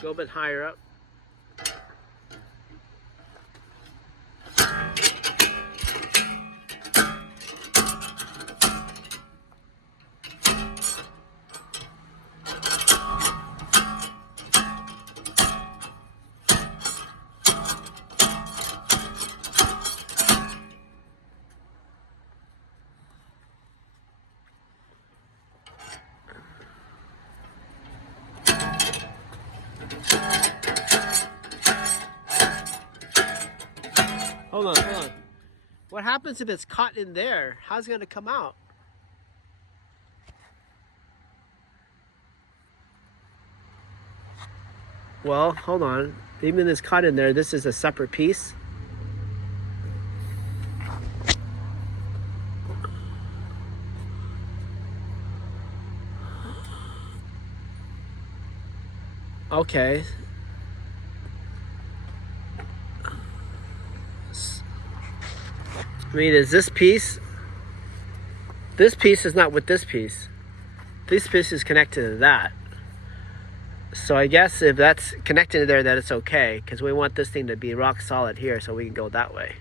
Go a bit higher up. Hold on, hold on. What happens if it's caught in there? How's it going to come out? Well, hold on. Even if it's caught in there, this is a separate piece. Okay. I mean, is this piece is not with this piece. This piece is connected to that. So I guess if that's connected to there, that it's okay, because we want this thing to be rock solid here so we can go that way.